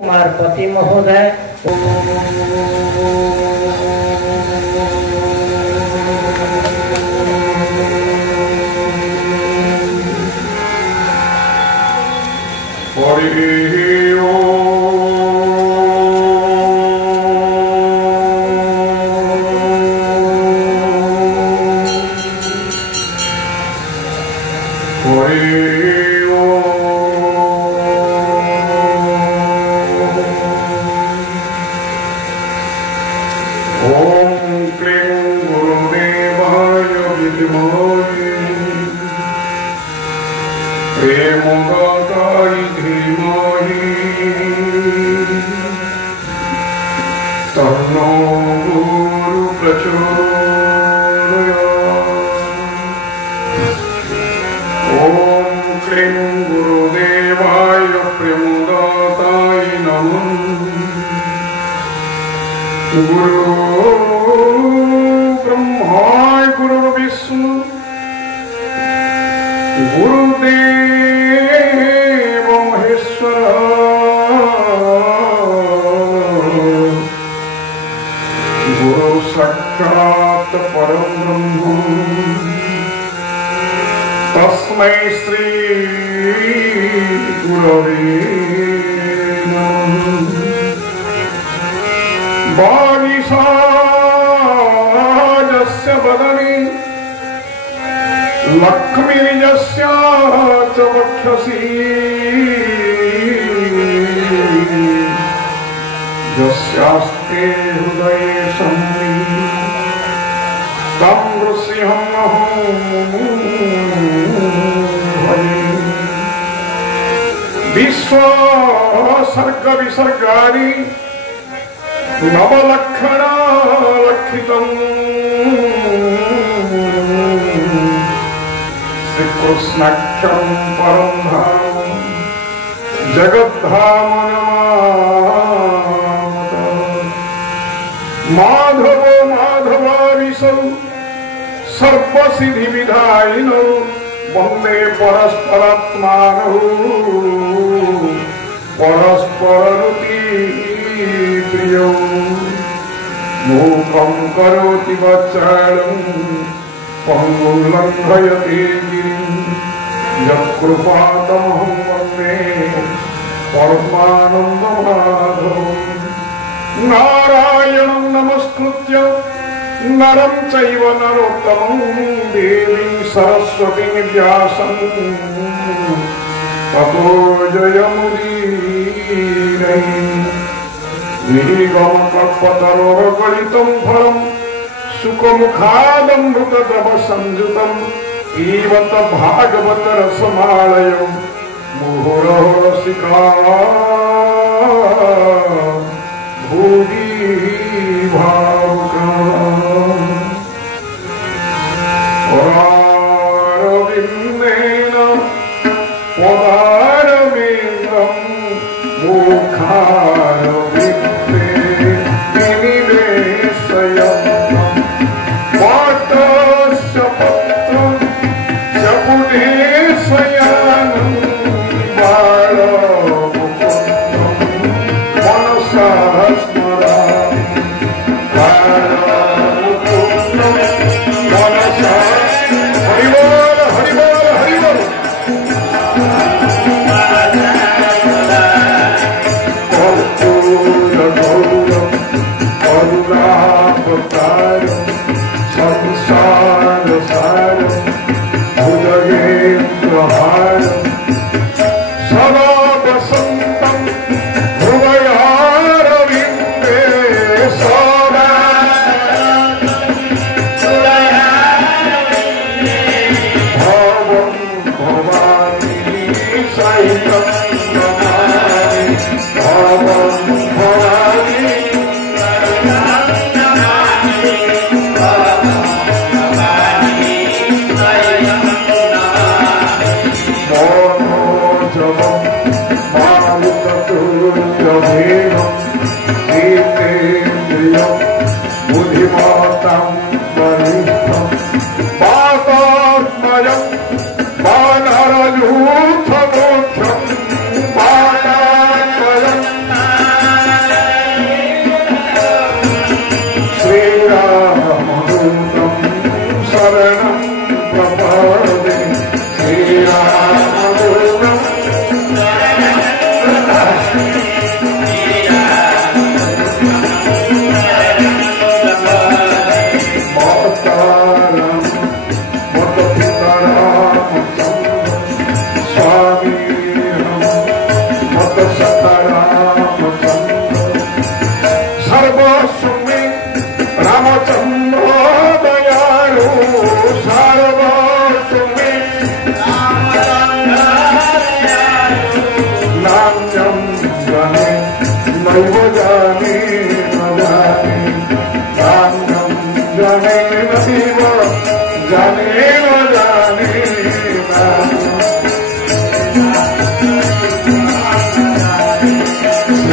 कुमार पति महोदय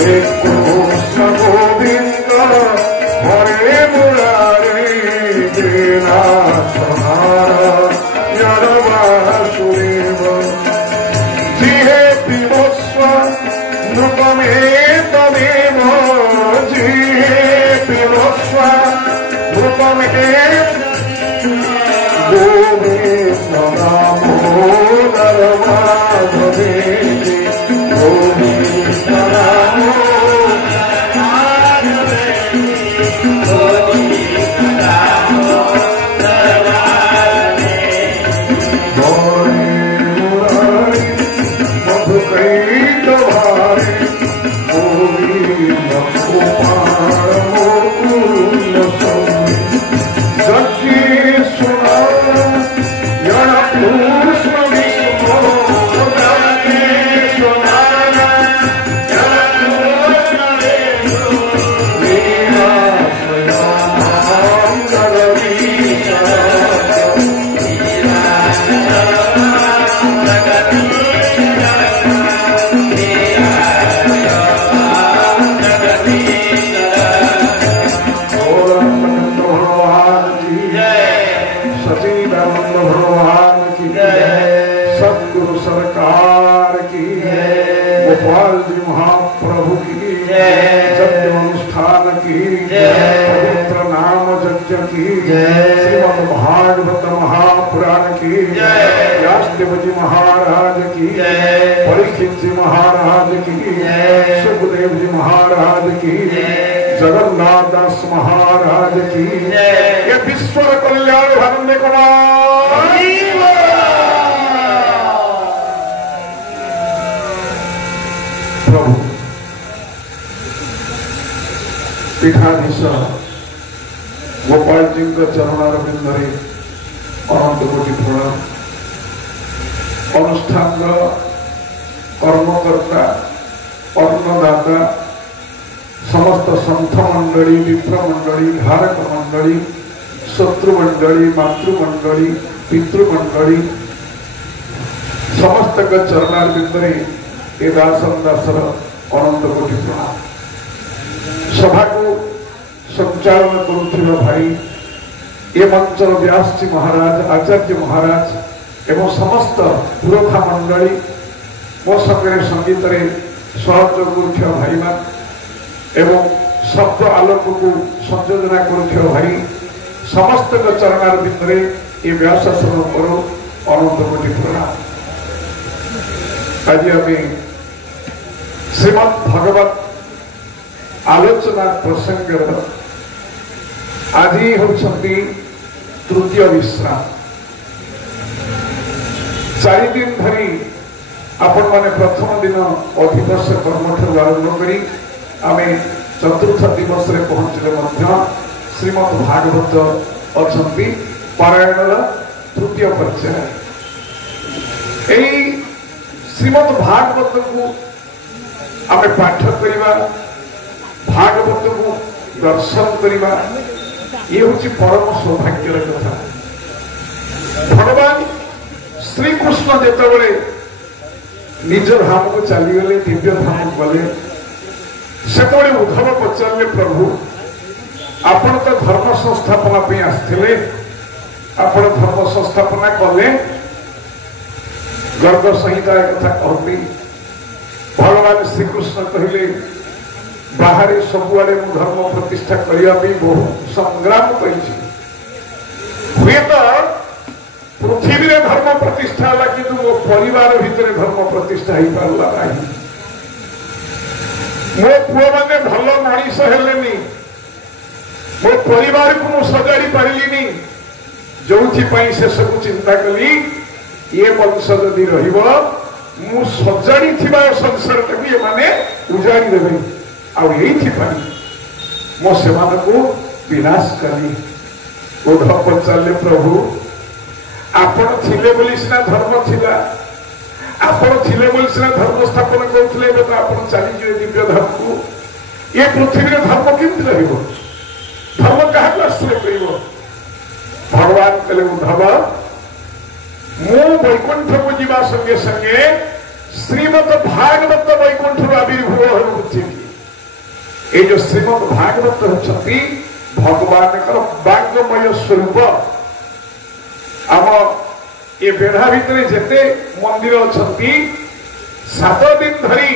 कृष्ण गोविंद हरे मुरारी नाथ नारायण वासुदेव जिहे पिबस्व नृपमेतमेव जिहे पिबस्व नृपमेतमेव गोविंद दामोदर माधवेति गोविंद महाप्रभु की सत्य अनुष्ठान की पवित्र नाम यज्ञ की श्रीमद् भागवत महापुराण की व्यासदेव जी महाराज की परीक्षित जी महाराज की सुखदेव जी महाराज की जगन्नाथ दास महाराज की ये विश्व कल्याण धर्म प्रभु पीठाधीश गोपाल जी चरणारविंदे अनंत कोटि प्रणाम अनुष्ठान कर्मकर्ता अन्नदाता समस्त संत मंडली विप्र मंडली धारक मंडली शत्रु मंडली मातृमंडली पितृमंडली समस्त चरणारविंदे ए दासन दासर अनंत कोटि प्रणाम सभा को संचालन करुथिबा भाई ए मंचर व्यास जी महाराज आचार्य महाराज एवं समस्त पुरोखा मंडली मो संगे संगीत सहयोग करुथिबा भाई मान एवं शब्द आलोक को संयोजना करुथिबा भाई समस्त चरणारविंदे ए व्यासासन करो अनंत कोटि प्रणाम आज आम श्रीमद् भागवत आलोचना प्रसंग आज होती तृतीय विश्राम 4 दिन धरी आपण माने प्रथम दिन अधिवर्ष कर्म ठार आरंभ करी आम चतुर्थ दिवस रे पहुंचले श्रीमद् भागवत अच्छा पारायण तृतीय पर्याय श्रीमद् भागवत को आम पाठ करवा भागवत को दर्शन करवा ये हूँ परम सौभाग्यर कथा भगवान श्री कृष्ण जिते निज धाम को चलीगले दिव्य धाम को गले से उद्धव पचारे प्रभु आपण तो धर्म संस्थापना आसते आपण धर्म संस्थापना कले गर्ग संहिता कथा कहती भगवान श्रीकृष्ण कहले बाहर सबुआड़े मु धर्म प्रतिष्ठा करने बहु संग्राम कर पृथ्वी रे धर्म प्रतिष्ठा है कि मो परिवार भितर धर्म प्रतिष्ठा हो पारा ना मो पुओ मैंने भल मनीष हेलेनी मो परिवार को मु सजाड़ी पारिनी जो से सब चिंता कली ये वंश जदि रु सजाड़ी संसार को ये माने उजाड़ी देवे मो से विनाश करी उद्धव पचारे प्रभु आपण थिले बोली सिना धर्म थिला आपण थिले बोली सिना धर्म स्थापन करथिले तो आपण चली जे दिव्य धाम को ये पृथ्वी रे धर्म केमति रहइबो धर्म कहा आश्रय करिबो भगवान कहले उद्धव मो वैकुंठ को जीवा संगे संगे श्रीमद् भागवत वैकुंठ आविर्भूव होछि ये जो श्रीमद भागवत होती भगवान वाग्मय स्वरूप। आम ये बेढ़ा भितर जिते मंदिर अच्छा 7 दिन धरी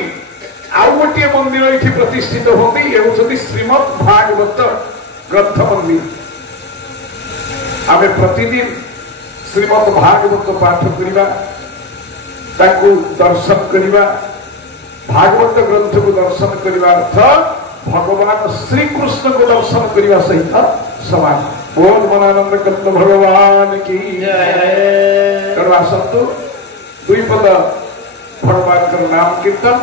आउ गोटे मंदिर ये प्रतिष्ठित होती ये होती श्रीमद भागवत ग्रंथ मंदिर। आम प्रतिदिन श्रीमद भागवत पाठ करवा दर्शन करवा भागवत ग्रंथ को दर्शन करने अर्थ भगवान श्री कृष्ण को दर्शन करने सहित समान। बोल मनानंद कंद भगवान की तेणु आसतु 2 पद भगवान का नाम कीर्तन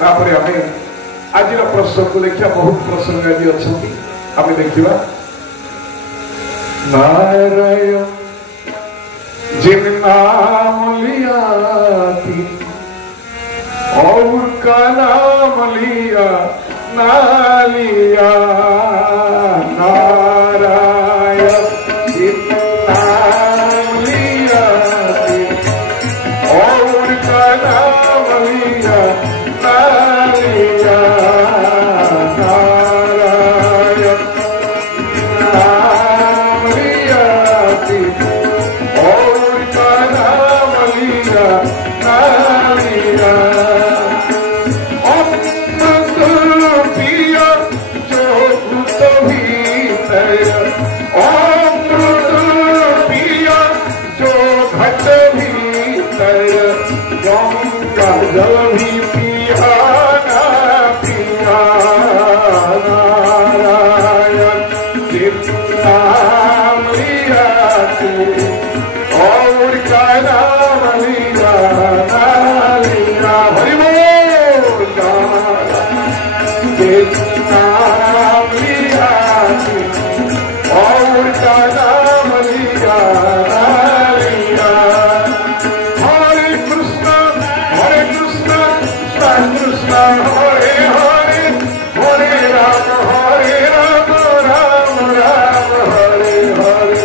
तापर आम आज प्रसंग को देखा। बहुत प्रसंग आज अच्छा आम देखा। नारायण जिन नाम लिया और का नाम लिया ना लिया। नारायण जिन नाम लिया और का नाम लिया ना लिया। नारायण नाम लिया और का नाम लिया ना लिया। जल भी पिया ना पिया। नारायण जिन नाम लिया और का नाम लिया ना लिया। हरि बोल। जिन नाम लिया और का नाम लिया ना लिया। कृष्ण हरे हरे हरे राम राम राम हरे हरे।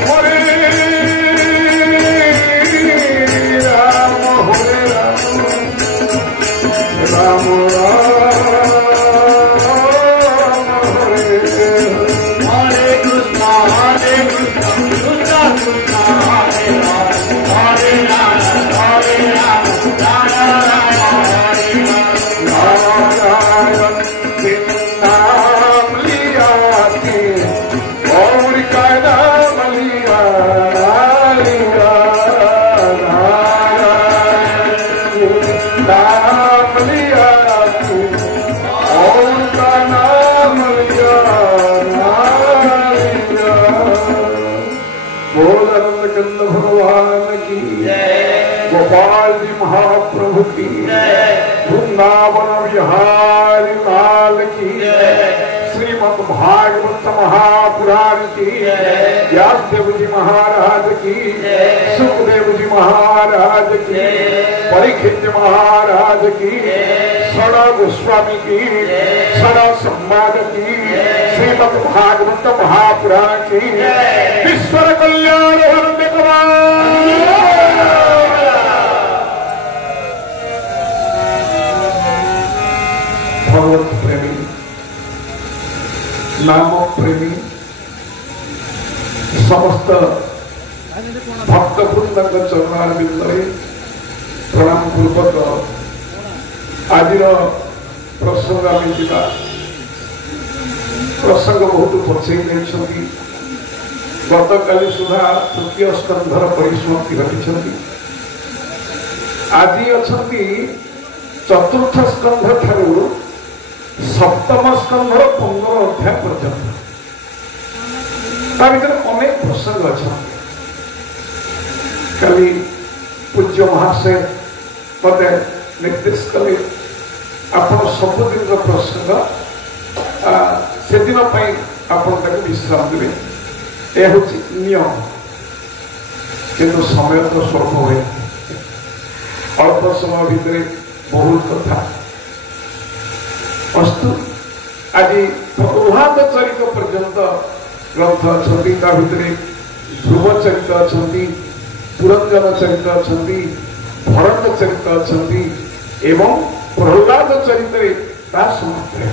हरे गोपाल जी महाप्रभु की, वृंदावन विहारी लाल की, श्रीमद भागवत महापुराण की, व्यासदेव जी महाराज की, सुखदेव जी महाराज की, परीक्षित महाराज की, सड़ा गोस्वामी की, सड़ा संवाद की, श्रीमद भागवत महापुराण की, ईश्वर कल्याण भगवत प्रेमी, नाम प्रेमी समस्त भक्तवृंद चरणारविंदे प्रणाम पूर्वक आज प्रसंग आम जा प्रसंग बहुत पचई नहीं। गत काली सुधा तृतीय स्कंधर परिसमाप्ति घटी। आज अच्छा चतुर्थ स्कंध ठारू सप्तम स्कंधर 15 अध्याय पर्यंत अनेक प्रसंग अच्छा। कल पूज्य महाशय मत निर्देश कले आप सबुदिन प्रसंग से दिन आप विश्राम देवे। यह हूँ नियम किंतु समय तो स्वल्प हुए अल्प समय भितर बहुत कथा अस्तु। आज प्रभात चरित पर्यंत ग्रंथ अच्छा भितर ध्रुव चरित अच्छा, पुरंजन चरित अच्छा, भरत चरित अच्छा एवं प्रहलाद चरित समाप्त है।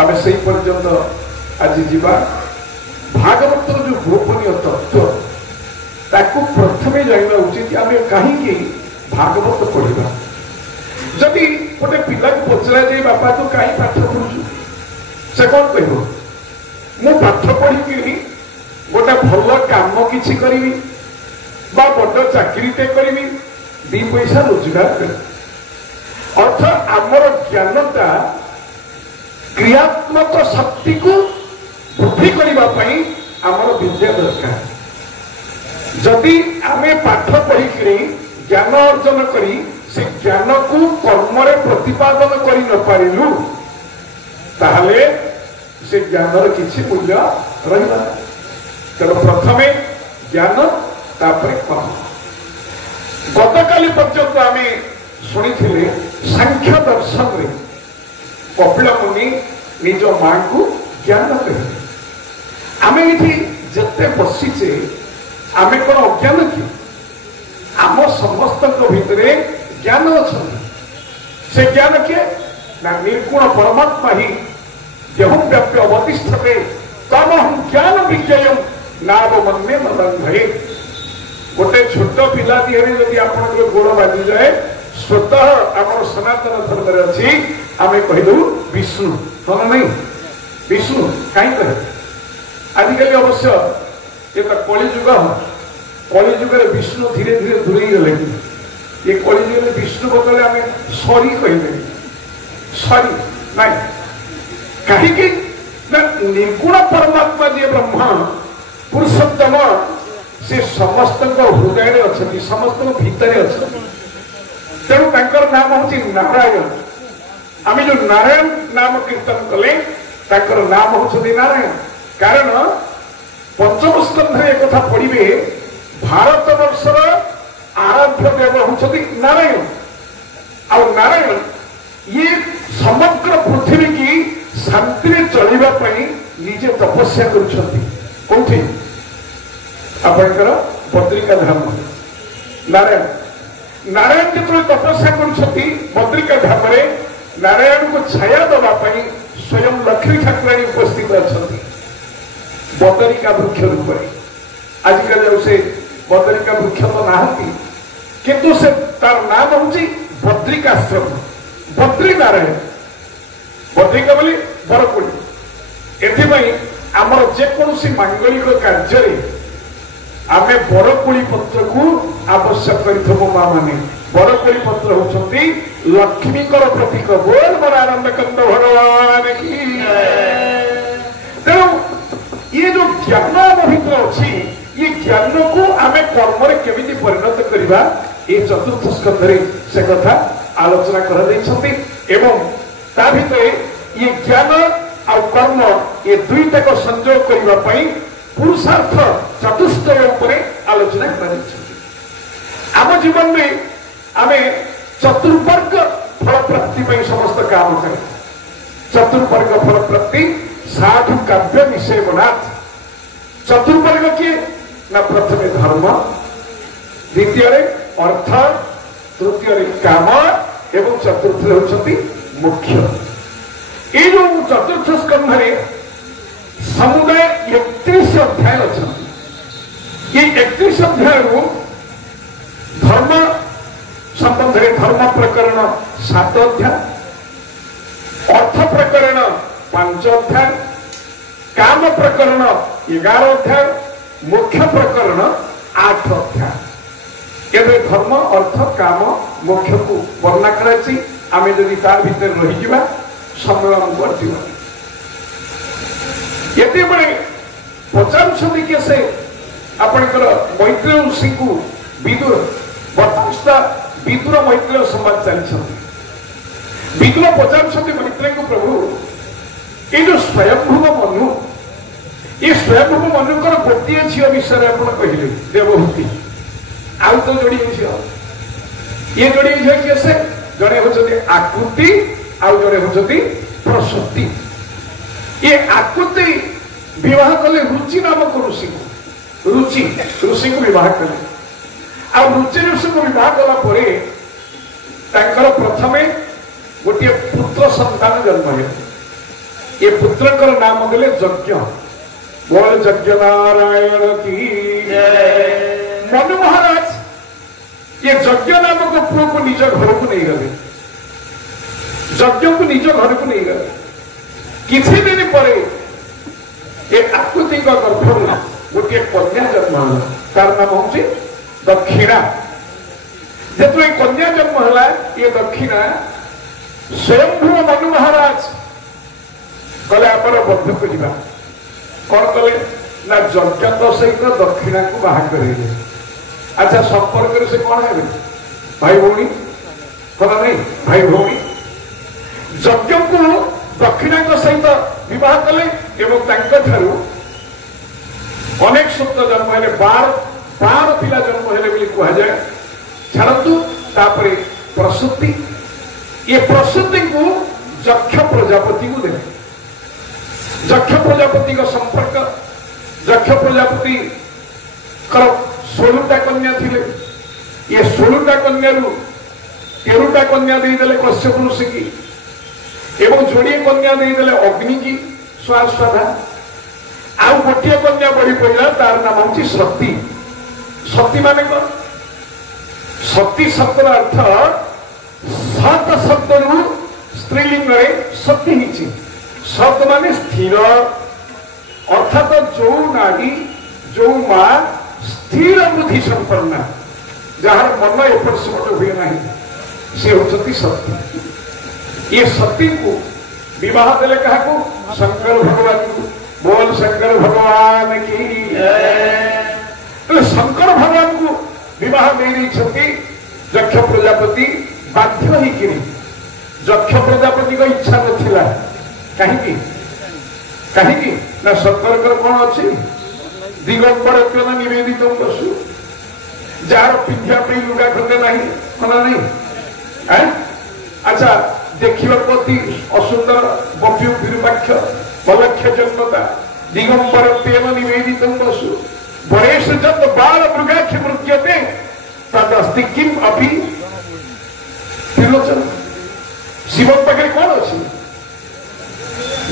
आम से पर्यंत आज जीवा भागवत जो गोपनीय तत्व ताकू प्रथमे जानवा उचित आम कहीं भागवत पढ़ा। जदि गोटे पिला पचरा जाए बापा तू कहीं पाठ पढ़ु से कौन कह मु पाठ पढ़ी गोटे भल काम किसी करी बड़ चाकरीटे करी दी पैसा रोजगार कर अर्थ आमर ज्ञानटा क्रियात्मक शक्ति को वृद्धि करने आमर विद्या दरकार। जदि आमे पाठ पढ़ी ज्ञान अर्जन करी से ज्ञान को कर्म प्रतिपादन कर न पारिलु ताहले से ज्ञानर किसी मूल्य रहिबा। तेणु प्रथमे ज्ञान तापर कर्म। गतकाली पर्यंत आम शुणी सांख्य दर्शन रे कपिल मुनि निज मां को ज्ञान कहे। आम ये जिते बसीचे आम कौन अज्ञान कि आम समस्त भितर ज्ञान अच्छा। से ज्ञान किए ना निर्गुण परमात्मा ही देहं व्याप्य अवतिष्ठते तमहं ज्ञान विज्ञेयं नावमन्ये मदन्धये। गोटे छोट पिला दिहरे जदि आपन गोड़ बाजी जाए स्वतः आम सनातन धर्म अच्छी आम कहलु विष्णु हाँ नहीं विष्णु कहीं कहे। आजिकल अवश्य ये कलिजुग कलिजुग विष्णु धीरे धीरे दूरे गले। ये कलिजुग विष्णु बदले आम सरी कहले सरी नहीं कहीं निर्गुण परमात्मा जी ब्रह्मा पुरुषोत्तम से समस्त हृदय अच्छा समस्त भितर अच्छा। तेणु तांकर नाम हूँ नारायण। आम जो नारायण नाम कीर्तन कले तांकर नाम हूँ नारायण। कारण पंचम स्कंध एक कथा पढ़े भारत वर्षर आराध्य देव हूँ नारायण। आ नारायण ये समग्र पृथ्वी की शांति में चलने निजे तपस्या कौटी आपंकर बद्रिका धाम। नारायण नारायण जो तपस्या बद्रिका धाम नारायण को छाया दवाई स्वयं लक्ष्मी ठाकुराणी उपस्थित अच्छा बदरिका वृक्ष रूप। आजिकल से बदरिका वृक्ष तो नहांती किंतु से तार नाम हूँ बद्रिकाश्रम बद्री नारायण। बद्रिका बोली बरकोड़ी। एथि आमर जेकोसी मांगलिक कार्य आम बरकोड़ी पत्र को आवश्यक कर माँ मैंने बरकोड़ी पत्र होती लक्ष्मीकर प्रतीक। बोल बरानंद कंद भगवान की। तेणु ये जो ज्ञान आम भीतर अच्छी ये ज्ञान को आम कर्म केमी परिणत करवा ये चतुर्थ स्कंधरे से कथा आलोचना कर ता भीतर ये ज्ञान आ कर्म ये दुईटाक संयोग करने पुरुषार्थ चतुष्टय आलोचना कर आम जीवन में आम चतुर्वर्ग फल प्राप्ति समस्त काम करें। चतुर्वर्ग फल प्राप्ति साधु काव्य विषय बनाथ। चतुर्वर्ग किए ना प्रथम धर्म, द्वितीय अर्थ, तृतीय काम एवं चतुर्थ होती मुख्य। ये जो चतुर्थ स्कंधे समुदाय 31 अध्याय अच्छा। ये 31 अध्याय धर्म संबंध धर्म प्रकरण 7 अध्याय, अर्थ प्रकरण 5 अध्याय, काम प्रकरण 11 अध्याय, मुख्य प्रकरण 8 अध्याय। ये धर्म अर्थ काम मुख्य को वर्णना कराई। आम जदि तार भीतर रही समय आमको अर्थिबा ये बड़े पचारुछंती के से आपणकर मैत्रेय ऋषि को विदुर वर्तमान विदुर मैत्रेय संवाद चली। विदुर पचारुछंती मैत्रेय को प्रभु ये जो स्वयंभुव मनु, ये स्वयंभुव मनुकर गोटे झील विषय आप कहले देवहूति आउ तो जोड़ी झील। ये जोड़ी झील किए से जड़े होती आकृति आउ जड़े होती प्रसूति। ये आकृति विवाह कले रुचि नामक ऋषि को, रुचि ऋषि को विवाह कले। आ रुचि ऋषि को विवाह कला प्रथमे गोटे पुत्र संतान जन्म है। ये पुत्र नाम देले यज्ञ। बोल यज्ञ नारायण की जय। मनु महाराज ये यज्ञ नामक पुओ को निज घर को नहीं गले, यज्ञ को निज घर को नहीं गले। किसी दिन पर ये आकृति गर्भ में गोटे कन्या जन्म है, तार नाम हूँ दक्षिणा। जो कन्या जन्म है ये दक्षिणा स्वयंभू मनु महाराज कले आप बंध को जा कौन कले ना यज्ञ सहित दक्षिणा को बाहर करेंगे। अच्छा संपर्क से कौन है भाई भौणी कला नहीं भाई भौणी यज्ञ को दक्षिणा सहित विवाह कले एवं अनेक सूत्र जन्म है 12 पिला जन्म है कहुए। छाड़ू तापर प्रसूति, ये प्रसूति को यक्ष प्रजापति को दे। यक्ष प्रजापति का संपर्क, यक्ष प्रजापति 16टा कन्या थिले। ये 16टा कन्या 13टा कन्या देदेले कश्यप ऋषि की एवं जोड़िए कन्या देदेले अग्नि की स्वाधा। आउ गोटे कन्या बढ़ी पड़ा तार नाम हूँ सती। सती माने कौन? सती शब्द अर्थ सत शब्द रु स्त्रीलिंग सती ही सत माने स्थिर, अर्थात जो नारी जो माँ स्थिर बुद्धि संपन्ना जार मन एपट सेपट हुए ना सी होती सती। ये सती को विवाह देले क्या शंकर भगवान को। बोल शंकर भगवान की तो शंकर भगवान को विवाह दे रही यक्ष प्रजापति बाध्य होकर। यक्ष प्रजापति को इच्छा नथिला कहीं ना शंकर कौन अच्छी दिगंबर निवेदित बसु जार पिंधा लुगा खंडे ना कला नहीं। अच्छा देखा अति असुंदर बप्यु विरूपाक्ष बलक्ष जन्मता दिगंबर तेन निवेदित बसु वरेश जब बाल मृगाक्ष मृत्यते तदस्ति किम अभी त्रिलोचन। शिव पाखे कौन अच्छी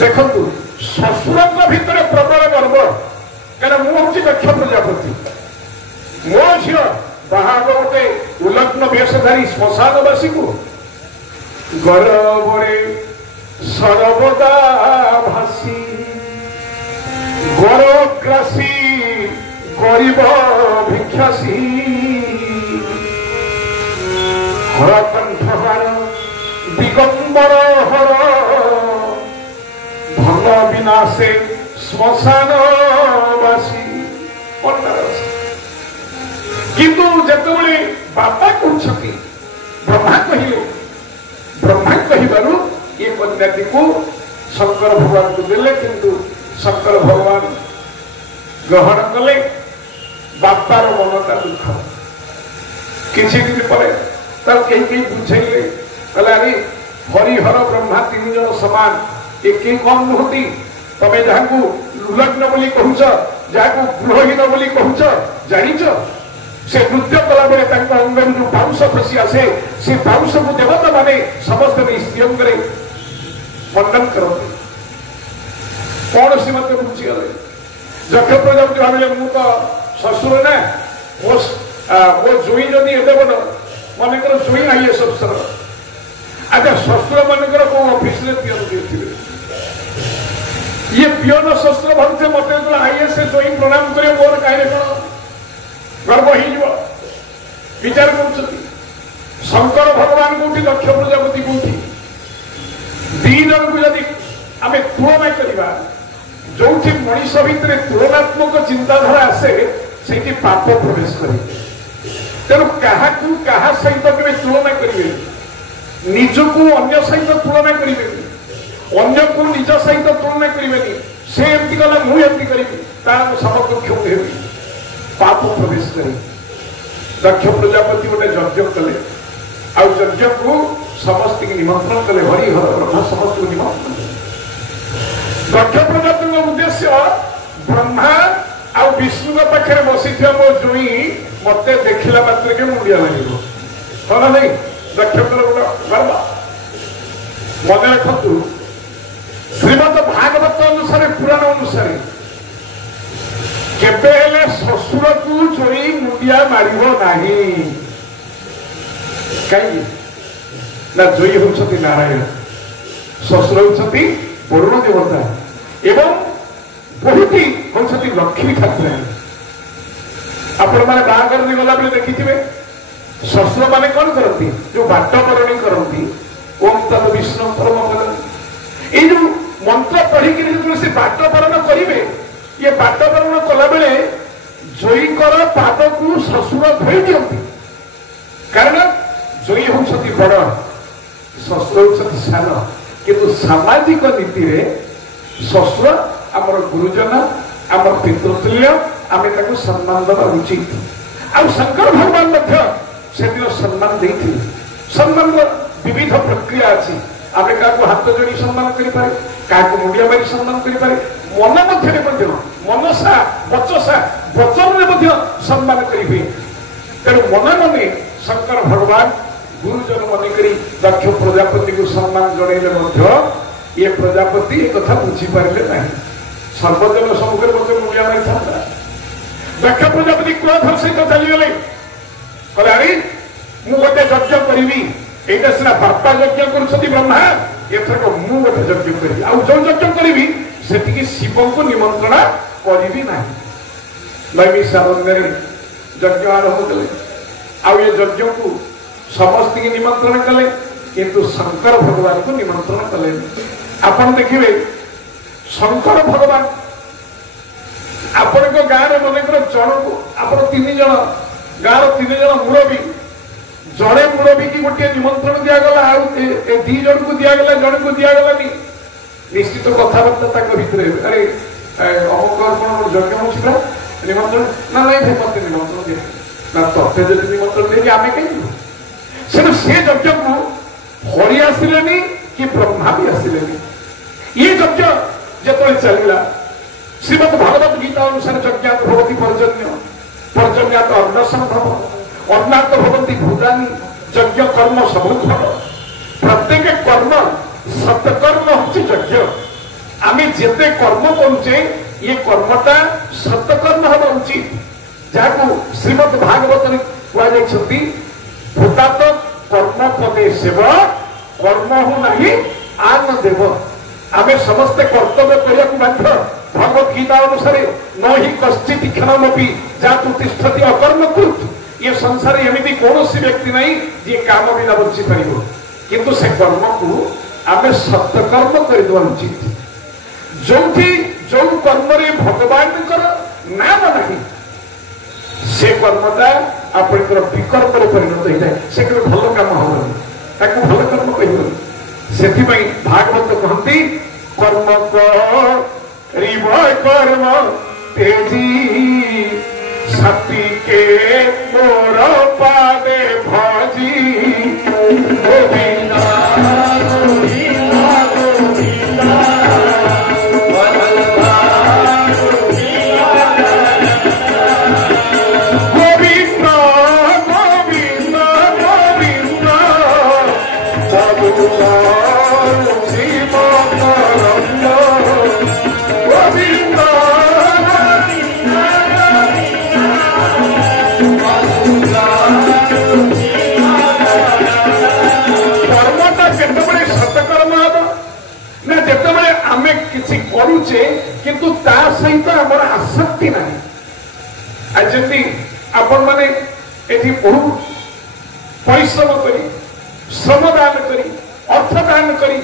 देखु ससुर भितर प्रबल गर्व क्या मुझे दक्ष प्रजापति मो झी बाहर गोटे उल्लग्न वेशधारी श्मशानवासी को गौरवरे सर्वदा भासी गौरवग्रासी गरीब भिक्षासी हरकंठहार दिगंबर हर भंग विनाशे श्मशानवासी। किंतु जिते बापा कहते ब्रह्मा कहले ब्रह्मा कहबारू ये कन्याटी को शंकर भगवान को देले। किंतु शंकर भगवान ग्रहण कले बापार मनटा दुख किसी दिन पर कहीं बुझेले कहले अरे हरिहर ब्रह्मा तीन जन समान ये कहीं कम नुहति तमें जहाँ लुलग्न बोली कहूच जहाँ गृहहीन बोली कहूच जानिच से नृत्य कला बेले अंगर जो बाउंस खसी आसे से बाउंस को देवता माने समस्त स्त्री अंगरे मंडन करते कौन सी मत बुझीगले जक्ष प्रजापति भाविले मु तो शशुर ना मो जोई जदि एते बड़ मनकर जोई आईएएस अफसर अच्छा शशुर मनकर को ऑफिस रे पियन दिथिले ये पियन शशुर भंते मते जो आईएएस जोई प्रणाम करे मोर काहे कोन गर्व हो विचार कर शंकर भगवान कोठी दक्ष प्रजापति कोठी दी जन को यदि आम तुलना करवा जो मनीष भितर तुलनात्मक चिंताधारा आसे से पाप प्रवेश करे तेणु क्या सहित के तुलना करेंगे निजको अन्य सहित तुलना करेंगे अन्य को निज सहित तुलना करेंगे से एमती गला मुझे करी तार समकक्ष हेबी पाप प्रवेश करे दक्ष प्रजापति गोटे यज्ञ कले आ यज्ञ को समस्त निमंत्रण कले हरिहर ब्रह्मा समस्त को निमंत्रण दक्ष प्रजापति उद्देश्य ब्रह्मा आ विष्णु पाखे बसी मो जोई मत देखला मात्र के मुंडिया लगे हाँ ना नहीं दक्ष गोटे गर्व मन रखु श्रीमद भागवत अनुसार पुराण अनुसार केबे ससुर को चोरी मुंडिया मारिबो नाही कहीं ना जोई होउछति नारायण ससुर होउछति वरुण देवता एवं बहुत ही होउछति लक्ष्मी ठाकुर आपण माने बागर नि गला बेले देखिथिबे ससुर माने कोन करती जो बाटबरणी करती ओम तत् विष्णु परम पद ए जो मंत्र पढ़ी कि से बाटबरण करिवे ये बाटबरण कला बेले जोई कर पाद को ससुर धोई दियंती कारण जोई होउछति बड़ ससुर होउछति सान किंतु सामाजिक नीति रे ससुर आमर गुरुजन आमर पितृतुल्य आमे ताको सम्मान देवा उचित आ शंकर भगवान मध्य से दिन सम्मान देथि सम्मान विविध प्रक्रिया अछि आमे काको हाथ जोड़ी सम्मान करि पारे काको मुंडिया मारी सम्मान करि पारे मन मध्य मध्य मनसा वचन रे मध्य सम्मान करि हुए तेणु मन मने शंकर भगवान गुरुजन मन करी दक्ष प्रजापति को सम्मान जणैले मध्य ये प्रजापति एक कथा बुझी पारे ना सर्वजन सम्मुखें मत मुंडिया मारी था दक्ष प्रजापति क्रोध सहित चलीगले कहले अरे मु गोटे यज्ञ करी एटा सीना बापा यज्ञ कर ब्रह्मा एथरक मु गोटे यज्ञ करी आ जो यज्ञ करी से शिव को निमंत्रण करी ना नैमिषारण्य यज्ञ आरंभ कले आ ये यज्ञ को समस्त की निमंत्रण कले किंतु शंकर भगवान को निमंत्रण कले आपण देखिए शंकर भगवान आपण को गाँव में मनकर जन को आप तीन जन गाँव तीन जन मुरबी जड़े मुरबी की गोटे निमंत्रण दिगला दी जन को दिगला जन को दिगलानी निश्चित कथबार्ता भितर अरे अमुक कौन यज्ञ हो निमंत्रण ना नहीं भाई मत निमंत्रण दिए ना तथे जब निमंत्रण देवी आम कहीं से यज्ञ को हरि आसिले कि ब्रह्मा भी आसिले ये यज्ञ जो चलला श्रीमद भागवत गीता अनुसार यज्ञात भवति पर्जन्य पर्जन्यात अन्न संभव अन्नात भवन्ति भूतानि यज्ञ कर्म समुद्भव प्रत्येक कर्म सत्कर्म होछि यज्ञ आमे जेते कर्म करुचे ये कर्मटा सत्कर्म हवा उचित जाको श्रीमद भागवत कह जाइछथि भूतात कर्म पदे सेव कर्म हो नहीं आन देव आमे समस्त कर्तव्य करिया बाध्य भगवत गीता अनुसार न ही कश्चित क्षणमपि जातु तिष्ठति अकर्मकृत ये संसार एमती कौन व्यक्ति नहीं जी काम बिना बची पार किंतु से कर्म को आमे सत्कर्म करदेवा उचित जो जो कर्म भगवान नाम नहीं से कर्मटा आपंकर विकर्म परिणत होता है से भल कम हम भल कर्म कह से भागवत कहती कर्म रिव कर्म तेजी सती के मोर पादे भजी गोविंदा गोविंदा गोविंदा करुचे किंतु ता सहित आमर आसक्ति ना आज जमी आपण माने एठी बहुत परिश्रम करी श्रमदान करी अर्थदान करी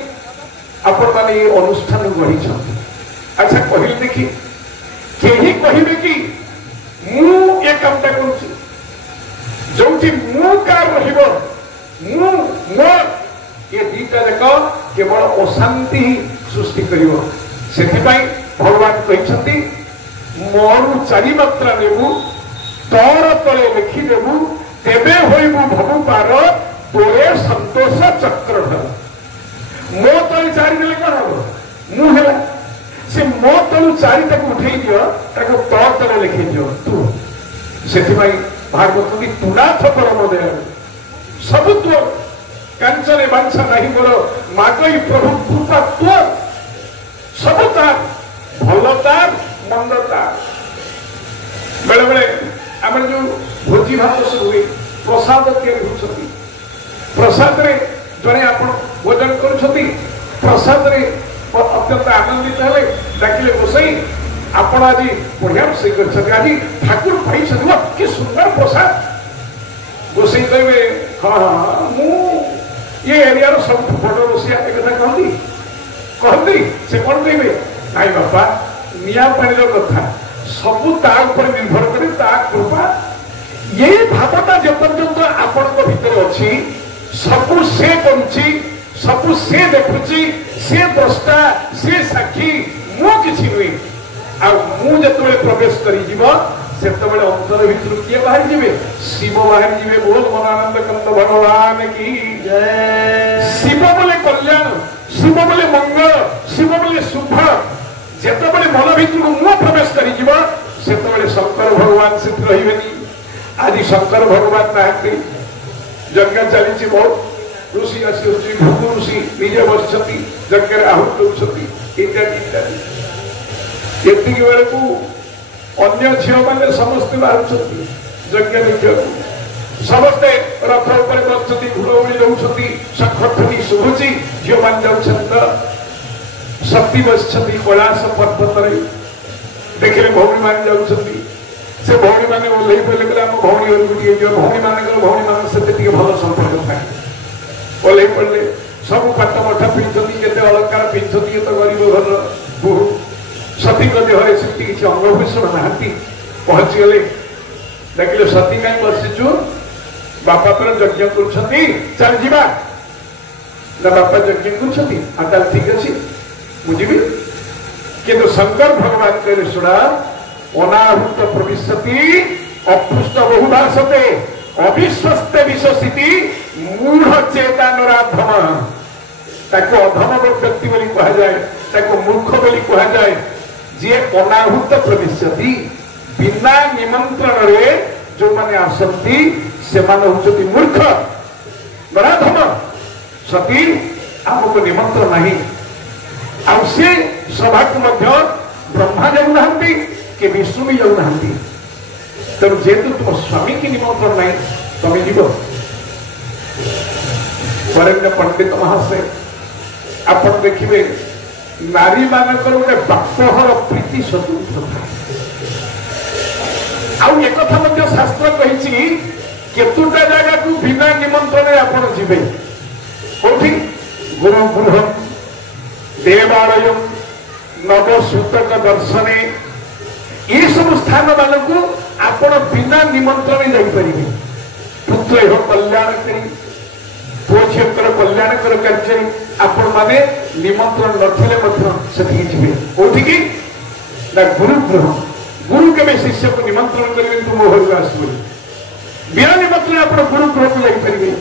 आपण माने ये अनुष्ठान गढ़ी अच्छा कहले देखी केही कहिबे कि मु ए कामटा करूची जोठी मु कार रहिबो मु मोर ये दीटा जक केवल अशांति सृष्टि करिवो सेथिपाई भगवान कहते मोरू चारि मात्रा नेबू तोर तले लिखी देबू तेबे होइबू भबु पार तोरे संतोष चक्र धर मो तले चारि देले कौन हम मु हेला से मो तलु चारि तक उठेई दियो ताको तोर तले लिखी दियो तू सेथिपाई भागवत की तुनाथ परम दयालु सब तो कांचने बांछा नहीं बोलो मागई प्रभु कृपा तो सब तार भल तार मंद तार बेले बेले आम जो भोजी भात सब हुए प्रसाद तैयारी प्रसाद रे जड़े आप भोजन कर प्रसाद रे अत्यंत आनंदित हेले डाकिले गोसाई आपण आज बढ़िया रोषे कर आज ठाकुर पाई कि सुंदर प्रसाद गोसाई कहे हाँ हाँ मु ये एरिया सब बड़ रोषिया एक कहती कहती से कौन कहे नाई बापा निया पानी कथा सबू ता निर्भर करे ता कृपा ये भावना जो पर्यंत आपण भितर अच्छी सबू से करुच्ची सबू से देखुची से द्रष्टा से साक्षी मु किसी नुहे आते प्रवेश कर से अंतर भितर किए बाहर जी शिव बाहर जी बोल मनानंद कंद भगवान की जय शिव बोले कल्याण शिव बोले मंगल शिव बोले शुभ जिते मन भितर मुह प्रवेश कर शंकर भगवान से रही आज शंकर भगवान ना यज्ञ चली बहुत ऋषि आसी भृगु ऋषि निजे बस यज्ञ आहुति दौरान इत्यादि इत्यादि एति बेले को अन्य झील मैंने समस्ते बाहर यज्ञ देखा समस्ते रथ उपर बसती घुड़ौड़ी दौरान शंखध्वनि शुभुची झील मान जाऊँ शक्ति बस कैलाश पर्वत देखिले भौणी मान जाऊँ से भौणी मैंने ओल्ल पड़े आम भौणी घर भौणी मान भौणी मान से भल संपर्क था ओल्ल पड़े सब पाट मठा पिंधती के अलंकार पिंधती तो गरीब घर बोहू सती देहरे से किसी अंगभूषण ना पहुंचीगले देखिले सती कहीं बसीचु बापा पर यज्ञ कर चल जा बापा यज्ञ कर ठीक अच्छे मुझे किंतु शंकर भगवान कहले सुना अनाहुत प्रविशति अपृष्ट बहुभाषते अविश्वस्ते विश्वसिति मूढ़ चेता नराधम ताको अधम व्यक्ति बोली कहा जाए ताको मूर्ख बोली कहा जाए जे अनाहुत प्रविशति बिना निमंत्रण रे जो माने आसंती से माने होचती मूर्ख नराधम सती हमको निमंत्रण नहीं आउ से सभा को मध्य ब्रह्मा जाऊ ना कि विष्णु भी जाऊ ना तेणु जेहेतु तुम स्वामी की निमंत्रण नहीं तुम जीव वरेण्य पंडित महाशय आप देखिए नारी मानक गोटे बापहर प्रीति स्वतंत्र एक शास्त्र कही केतुटा जगह को बिना निमंत्रण आप जीवे कौटी गुरुगृह देवालय नवसूतक दर्शने ये सब स्थान मान को आपण बिना निमंत्रण जापर पुत्र कल्याणकारी पुओ झीर कल्याणकर कार्य आपण माने निमंत्रण नथिले जी कौटी ना गुरु ग्रहण गुरु के शिष्य को निमंत्रण करेंगे तुम मो घर आस बिना निमंत्रण आप गुरु गृह को जाइए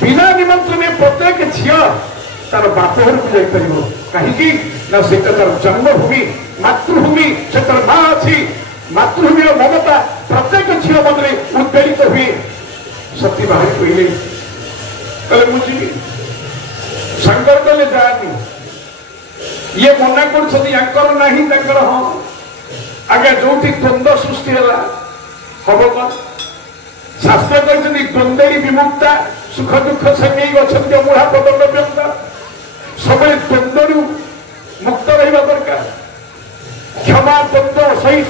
बिना निमंत्रण प्रत्येक झील तार बाप घर को जापर कहीं ना से तार जन्मभूमि मातृभूमि से तार माँ अच्छी मातृभूमि ममता प्रत्येक झील मध्य उद्वेलित हुए सती बाहर कहले मुझे शंकर कहले जानी ये मना कर हाँ आगे जो द्वंद्व सृष्टि है हम कौन शास्त्र कहते द्वंद्व विमुक्ता सुख दुख संगे अच्छा मूढ़ा पदंड व्यक्ता सब द्वंद्व मुक्त रहा दरकार क्षमा द्वंद्व सही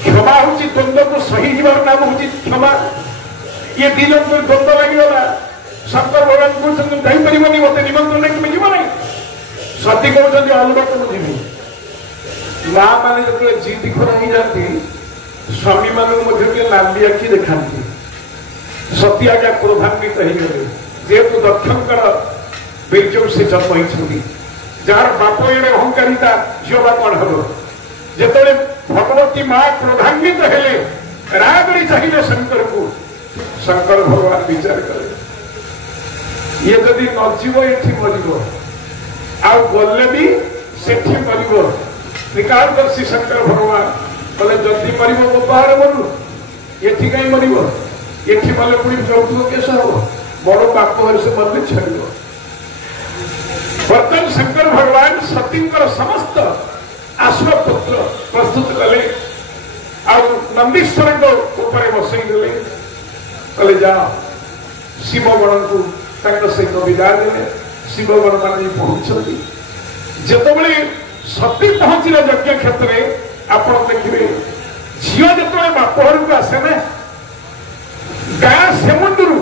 क्षमा हूँ द्वंद्व को सही जीवार नाम हूँ क्षमा ये दिन द्वंद्व लगिगला शंकर भगवान कहते जापर मत निमंत्रण कि जीव ना सती कहते अलग मुझे माँ मैंने जो जिद खरा हो जाती स्वामी मानक नाली आखि देखा सती आज्ञा क्रोधान्वित हो गए जेहेतु दक्षकर बीर्ज से जन्म होती जार बाप एड़े अहंकारिता झीवा कौन हम जिते भगवती माँ क्रोधान्वित हेले रागड़ी चाहिए शंकर को शंकर भगवान विचार करे ये जदि नजीव ये मर आउ गले भी सेठी मर त्रिकालदर्शी शंकर भगवान बोले जदि मर मो बाहर मरु ये कहीं मर ये मले पुणी यौतुक केस हम बड़ बाप घर से मरले छाड़ बर्तमान शंकर भगवान सती समस्त आश्वपुत्र प्रस्तुत कले नंदीश्वर बसई देले कहले जा शिवगण को सहित विदा देले शिवगण मान पहुंचती जिते सती पहुंचले यज्ञ क्षेत्र में आप देखिए झील जो बाप घर को आसे ना गाँ सेमुंडू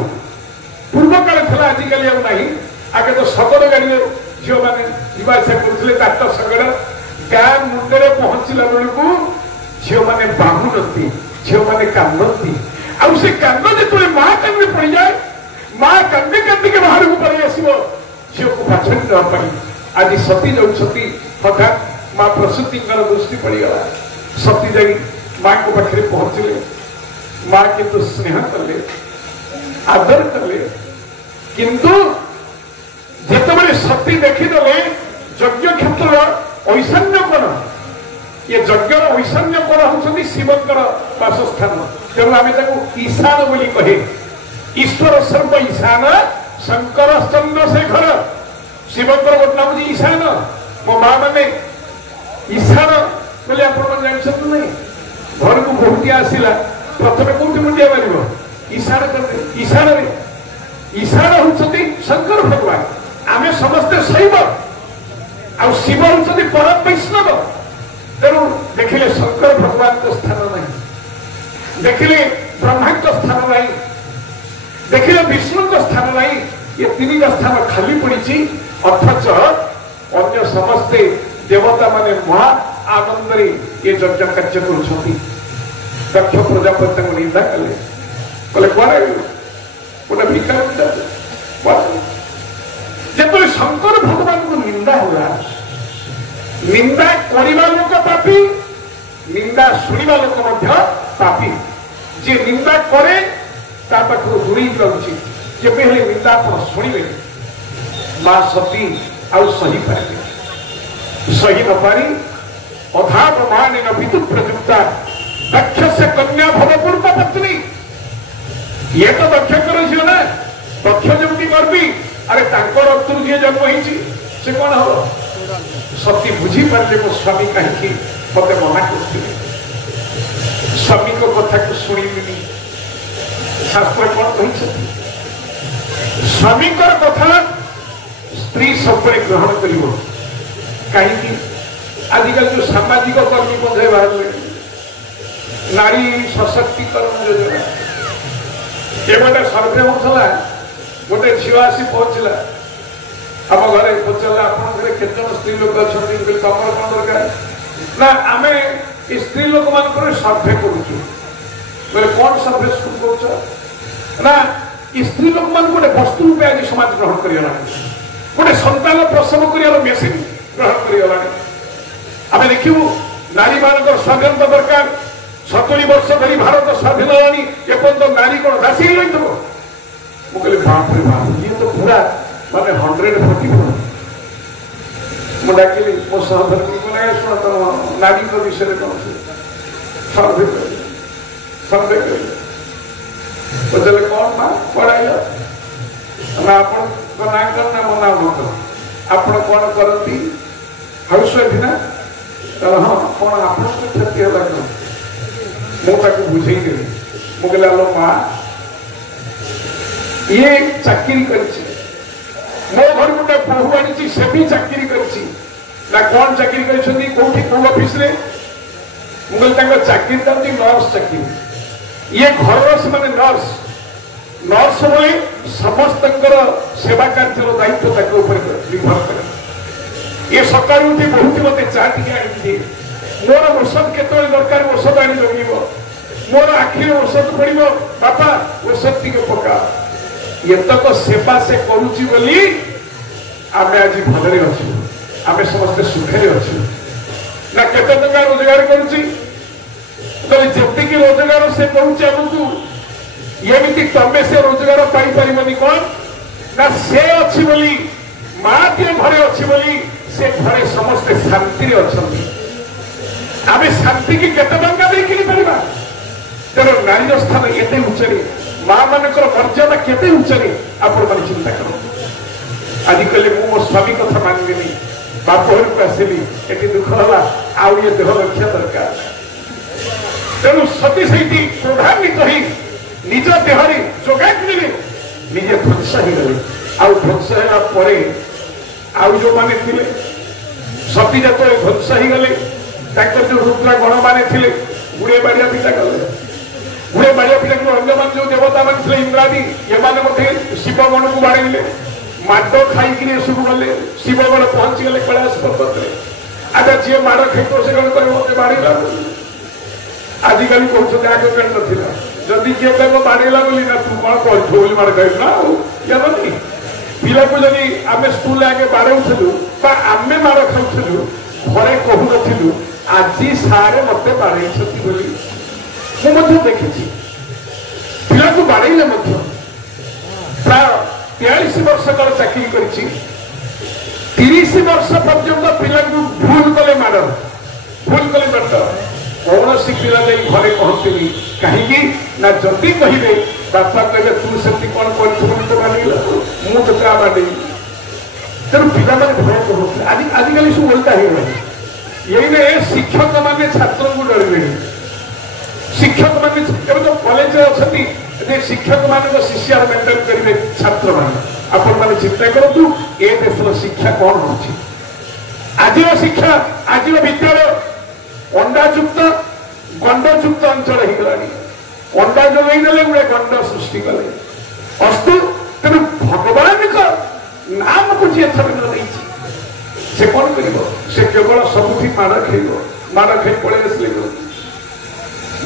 पूर्व काल था आजिकल आगे तो शगड़ गाड़ी झील मैंने जावासा करते काट शगड़ गाँ मुंडे पहुंचला बेलू झील मैंने बाहुनती झील मैंने कांदती आउ से कांद जो माँ कान में पड़ जाए माँ कांदी कांदी के बाहर को पड़े आस झील को पाछड़ी नापी आज सती जाऊँगी हठात माँ प्रसूति दृष्टि पड़गला सती जा माँ को पाखे पहुंचले माँ किंतु स्नेह कले आदर कले किंतु जिते सती देखीदे यज्ञ क्षेत्र ऐशान्य कोण ये यज्ञ ऐशान्य कोण हूँ शिवंकर वासस्थान तेणु आम ईशान बोली कहे ईश्वर सर्व ईशान शंकर चंद्रशेखर शिवंकर गोटे नाम ईशान मो माँ मैंने ईशान बोले आप नहीं घर को बहुटी आसला प्रथम कौटी मुंडिया मार ईशान करते ईशान ईशान हूँ शंकर भगवान आम समस्ते शैव आ शिव हूँ परम वैष्णव तेणु देखिले शंकर भगवान को स्थान नहीं देखिले ब्रह्मा को स्थान नहीं देखिले विष्णु को स्थान नहीं ये तीन स्थान खाली पड़ी अथच अन्य समस्ते देवता माने महा आनंद ये यज्ञ कार्य कर दक्ष प्रजापति निंदा कले बोले कौन गोटे भिकार जो शंकर भगवान को निंदा हुआ निंदा करने लोक पापी निंदा शुणा लोक पापी जी निंदा करे पाखु दूरी उचित जब निंदा आप शुणे माँ सती आउ सही पारे सही न पारी अधा प्रमाण विद्युत प्रयुक्ता दक्ष से कन्या भव पूर्व पत्नी ये तो दक्ष कर झील ना दक्ष जमी करबी अरे रक्त जी जन्म हो कौन हम सती बुझी पारे मो स्वामी कहीं मत मना कर स्वामी को कथा को शुणिनी शास्त्र कौन कही स्वामी कथा स्त्री सब ग्रहण कर कहीं आजिकल जो सामाजिक कर्मी बंधे बाहर नारी सशक्तिकरण योजना ये गोटे सर्भे होता गोटे झील आसी पहुंचला आम घरे पचारा आप केत स्त्री लोक अच्छा तुम कौन दरकार ना आम स्त्री लोक मान सर्भे करें कौन सर्भे कर ना स्त्री लोक मान गोटे वस्तु रूपे आज समाज ग्रहण कर गोटे संतान प्रसव कर मेसीन ग्रहण कर देखिबू नारी मान स्वाधीनता दरकार 70 वर्ष धरी भारत स्वाधीन होनी एपर्यंत नारी कौन दासी रही मुझे बाप रे बाप ये तो पूरा माने 144 मुझे डाकिली मो सहधर्मी को नहीं शुण तुम नारी को विषय कौन से सर्वे पचारे कौन ना पढ़ाई ना आप ना करना मो ना मत आप कौन करती हाउस वाइफ ना हाँ कौन आप क्षति है मुझे बुझेदेवी मुझे लो माँ ये चाकरी कर मो घर गोटे बहु आनी से भी चाकरी कर कौन चाकरी कौटी कौ ऑफिस रे मुझे चाकरी दाँच नर्स चाकरी ये घर से माने नर्स नर्स बोले समस्त सेवा कार्य दायित्व निर्भर करे ये सकाल उठी बहुत मत चा टे आनी मोर औषध केत दरकार औषध आनी लगे मोर आखिर औषध पड़ो बापा औषध टी पका एतक सेवा से करुची बोली आमे आज भलरे अच्छु आमे समस्ते सुखरे अच्छु ना केते टका रोजगार करुची जेतिक रोजगार से करुचे आमको एमती तमें से रोजगार पाई पारिबनी कौन ना से अच्छी बोली माँ टे घरे अच्छी बोली से घरे समस्ते शांति अच्छा आम शांति की केते टंका दे किनी परिबा तेरो नारी स्थान एते उच्चरे माँ मानकर मर्यादा केते उच्चरे आपण माने चिंता करो आज कले मो स्वामी कथा मानबेनी बाप घर को आसिली एटी दुख होला आउ ये देह रक्षा दरकार तेणु सती सही प्रभावित ही निज देहरे जोगाई निजे ध्वंस हो गले आउ ध्वंस है आउ जो माने थिले सती जत ध्वंस हो गले जो रुद्रा गण मान थे गुड़े बाड़िया पिता गले गुड़े बाड़िया पिता अन्य मान जो देवता मान थे इंद्रादी ये शिव गण को बाड़े माड खाई सब गले शिव गण पहुंची गले कैलाश पर्वत में अच्छा जी माड़ खाई से गण कर मत बाड़ेला आजिकल कहते आग कण ना जदि किए कह बाड़ेला बोली ना तू कौन कहू माड़ खाई ना नहीं पिला को जब आम स्कूल आगे बाड़ाऊलु आम माड़ खाऊलु घरे कहू नु आज सारे मत बाड़े मुझे देखी पिला को बाड़े प्राय 43 वर्ष काल चाकरी कर 30 वर्ष पर्यंत पिला को भूल कले माड़ कौन सी पिला घरे कहते कहीं ना जदि कहे बापा कहे तू से कौन कर मुझे बाड़े तेणु पिला भय कहते आजिकल सब उल्टा हो ये शिक्षक माने छात्र को डरवे शिक्षक माने तो कॉलेज अच्छा शिक्षक मान शिष्य मेंटेन करेंगे छात्र मान आपण मैंने चिंता करूँ ए देश शिक्षा कौन हो आज शिक्षा आज विद्यालय अंडायुक्त गंडयुक्त अंचल हो गला अंडा जगई देले गोटे गंड सृष्टि कले अस्तु तेणु भगवान का नाम को जी नहीं से कौन कर से केवल सबुठी माड़ खाई पड़े आसले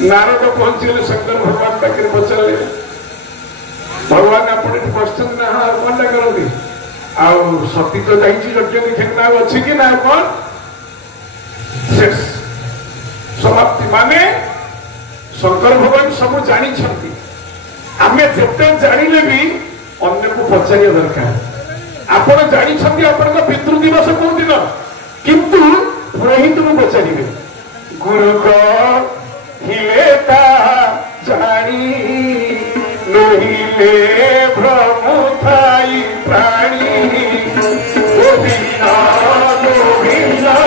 नारद पहुंची गले शंकर भगवान पाखे पचारे भगवान आप बस ना हाँ कौन करते आउ सती तो यज्ञ देखना अच्छी कि ना कौन समाप्ति माने शंकर भगवान सब जानी आम जिते जाने भी अन्य को पचार दरकार आपण जानी आपण पितृ दिवस कौ दिन किंतु पुरोहित को पचारे गुरु हिले जानी नहिले भ्रम थाई प्राणी गोविंदा गोविंदा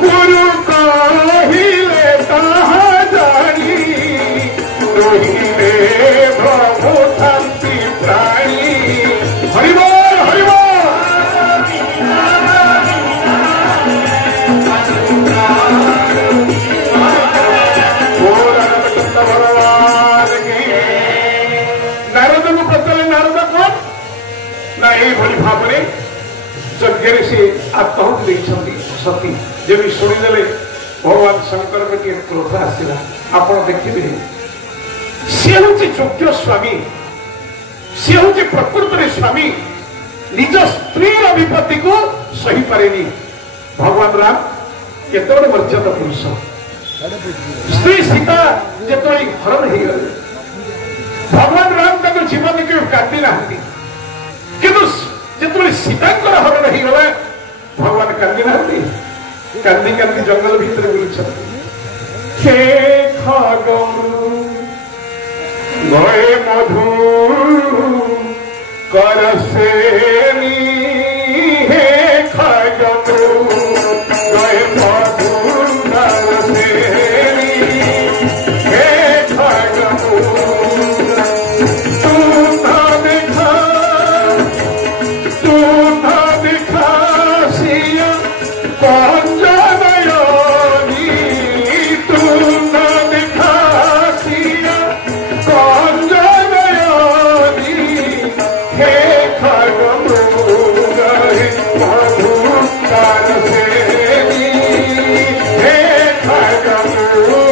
गुरु हिले जानी नहिले भ्रम थाई प्राणी हरिबोल भाव में यज्ञ से आत्माहुति सती जब शुणीदे भगवान शंकर के क्रोध आसला आप देखिए सी हूँ योग्य स्वामी सी हूँ प्रकृत में स्वामी निज स्त्री विपत्ति को सही पारे भगवान राम केते बड़े मर्यादा पुरुष स्त्री सीता जो हरण हो गले भगवान राम तक जीवन के काटी ना किंतु जो सीता हरण हो गला भगवान कांदी ना कांदी कांदी जंगल भीतर बुलूं गए मधु करसेनी हे खगनु गए मधु करसेनी हे खगनु तू ना दिखा सिया कंजनयनी तू ना दिखा सिया कंजनयनी हे खगनु गए मधु करसेनी हे खगनु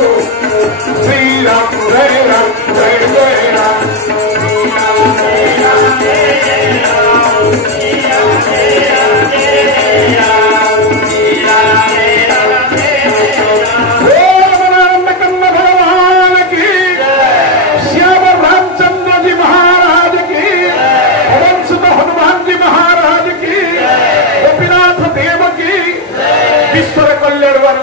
श्री राम जय राम जय जय राम भगवान की श्याम रामचंद्र जी महाराज की पवन सुत हनुमान जी महाराज की गोपीनाथ देव की विश्व कल्याण भगवान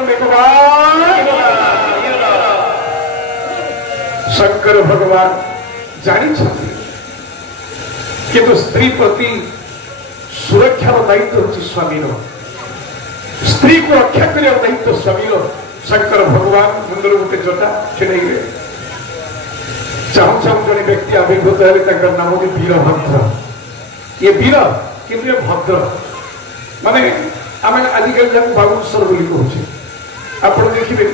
शंकर भगवान जानी किंतु स्त्री प्रति सुरक्षार दायित्व होची स्वामी स्त्री को रक्षा कर दायित्व स्वामी शंकर भगवान मुंडर गोटे जटा छेड़े चाहू चाहू जड़े व्यक्ति आविर्भूत है नाम हूँ वीरभद्र ये वीर किंतु ये भद्र माने आम आजिकल जब बाबुसर बोली कहे आप देखिए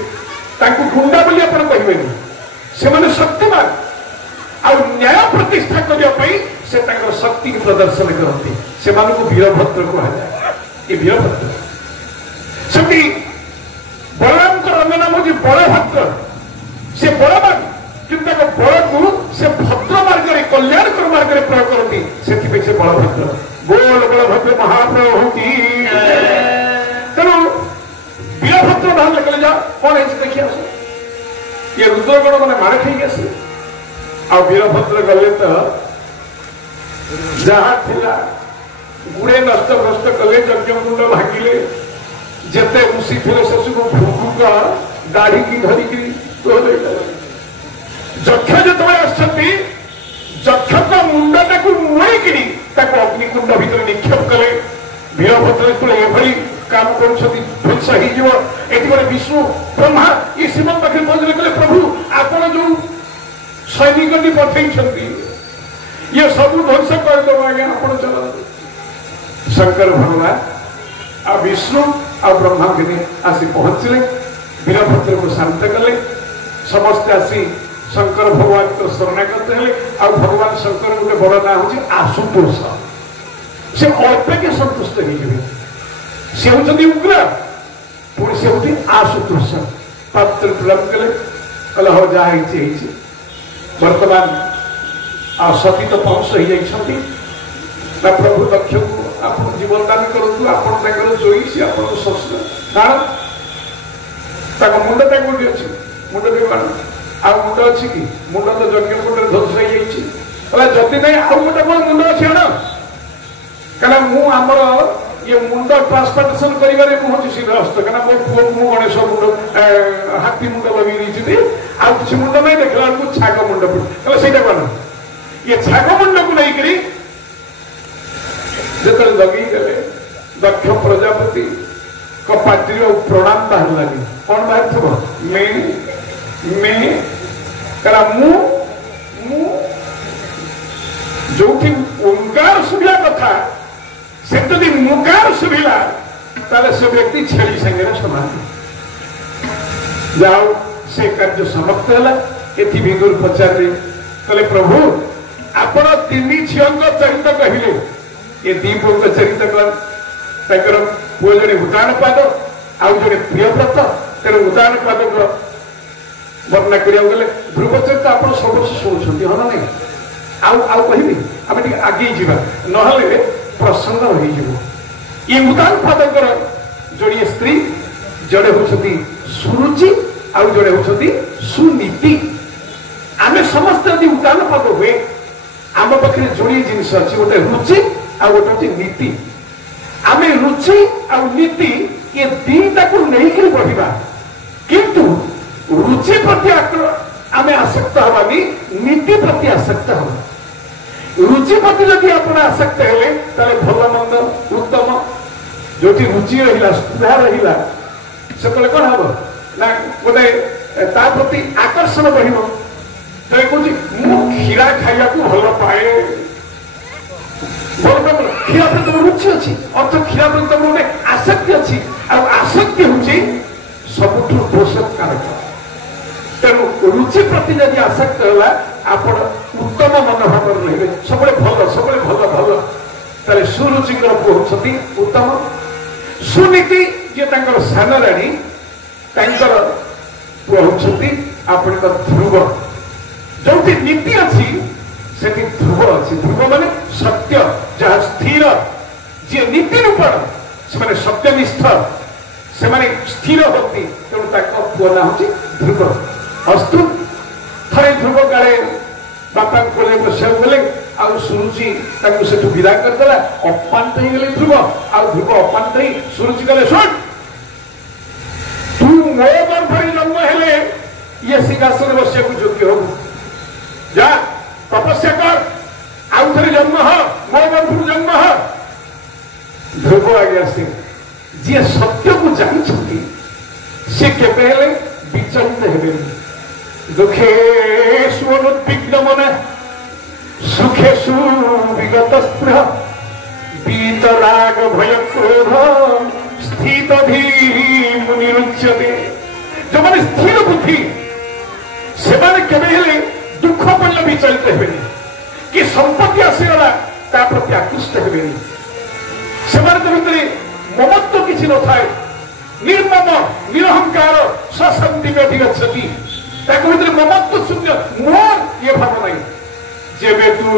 गुंडा बोली आप कहे से मैंने शक्तिमान आ न्याय प्रतिष्ठा करने से शक्ति प्रदर्शन करते से वीरभद्र कहुए ये वीरभद्र सेमती बलराम अन्य नाम हूँ बलभद्र से बलवान किंतु बल को से भद्र मार्ग कल्याणकर मार्ग प्रयोग करती से बलभद्र बोल बलभद्र महाप्रभु की तेणु वीरभद्र बाहर कले जा कौन है देखिए आस ये रुद्रगण मैंने मार खाई आस आ वीरभद्र गले तो जहाँ थिला गुड़े नष्ट भ्रष्ट कले यज्ञकुंड भांगिले जेते ऋषि थे से सब भूक दाढ़ी की धरिकी यक्ष जो आसती यक्ष मुंडटा को मुड़ेक अग्निकुंड भीतर निक्षेप कले वीरभद्र जो एभली काम ध्वंस हो विष्णु ब्रह्मा ये श्रीमंत पाखे पहुंचले कहे प्रभु आपण जो सैनिक पठे ये सब ध्वंस करदेव आज्ञा आप चलते शंकर भगवान आ विष्णु आ ब्रह्मा दिने आसी पहुंचले वीरभद्र को शांत कले समस्ते आसी शंकर भगवान को शरणागत हेले आ भगवान शंकर गोटे बड़ ना हूँ आशुतोष से अल्प के संतुष्ट हो सी हूँ उग्र पुणी से हूँ आशुतोष पात्र प्रणाम कले कहले हाँ जहाँ वर्तमान आ सती तो पंश हो जाती ना प्रभु दक्ष को आप जीवन दान करूँ आप जोई सी आप शस्त्र ना मुंडटा कौटी अच्छी मुंड देवान आ मुंड अच्छी कि मुंड तो यज्ञ कुंड ध्वंस हो जाए जदि नहीं आउ गोटे कौन मुंड अच्छे आण क्या मुझर ये मुंड ट्रांसप्लांटेशन करें मुझे सिद्धहस्त क्या मो पुओ मु गणेश मुंड हाथी मुंड लगे आउ किसी मुंड नहीं देखला छाग मुंड पड़े से कौन ये छाग मुंड को लेकर जो लगे दक्ष प्रजापति पार्टी प्रणाम बाहर लगे कौन बाहर थो जो ओंकार शुभिला कथा से जदि मुकार शुभिला से व्यक्ति छेली संगे समान जाओ से कार्य समाप्त है विदुर पचारे कहले प्रभु आपण तीन झील चरित कहले ये दी पुओ चरित कर पुओ जड़े उदान पाद आउ जड़े प्रियव्रत तेरे उदान पाद वर्णना करा गले ध्रुव चरित आप सब शुणुंट हाँ ना नहीं कहबी आम आगे जा ना प्रसंग हो ये उदान पादकर जोड़े स्त्री जड़े होती सुरुचि आउ जड़े होती सुनीति आम समस्त यदि उदान पाद हुए आम पाखे जोड़े जिनस अच्छी गोटे रुचि आ गोटे नीति आम रुचि आ नीति ये दीटा को नहीं बढ़ा किंतु रुचि प्रति आम आसक्त हवानी नीति प्रति आसक्त हम रुचि प्रति जदि आप आसक्त हेले भल मंद उत्तम जो रुचि रहा सुधा रहा से कौन हम ना गोटे ता प्रति आकर्षण बढ़ कहूँ क्षीरा खाया भल पाए क्षीरा प्रति तुम रुचि अच्छी अर्थ क्षीरा प्रति तुम गोटे आसक्ति अच्छी आसक्ति हूँ सबुठ पोषक कारक तेणु रुचि प्रति जदि आसक्त है आप उत्तम मनोभाव रहे सब भल भल ताले सुरुचिकर पुओ होती उत्तम सुनीति जे सान राणी पुओ होती आपण ध्रुव जो नीति अच्छी से ध्रुव अच्छी ध्रुव माने सत्य जहाँ स्थिर जी नीति रूपण से सत्यनिष्ठ से स्थिर होती तेणु पुओ ना हूँ ध्रुव अस्तु थे ध्रुव काले बापा कोले बसा गले आउ सुरुचि से विदा करदेला अपांत ही गले ध्रुव आउ ध्रुव अपांत ही सुरुचि गले सुन तू मो गर्भरे जन्म हेले ये सिंहासन बसिया योग्य हो जा तपस्या कर आउ थे जन्म हो मो गर्भर जन्म हो ध्रुव आगे से जी सत्य को जानते सी केबे विचलित हेबे दुखे अनुद्विग्न मन सुखे सुविगत स्पृह वीतराग भय क्रोध स्थित मुनिरुच्यते जो मैंने स्थिर बुद्धि से केवे दुख पड़े विचलित हे कि संपत्ति आसीगला ता प्रति आकृष्ट हे से ममत्व किसी न थाए निर्मम निरहंकार सशांति व्यधि गच्छति ममत्व शून्य मोर ये भाव नहीं जेबे तू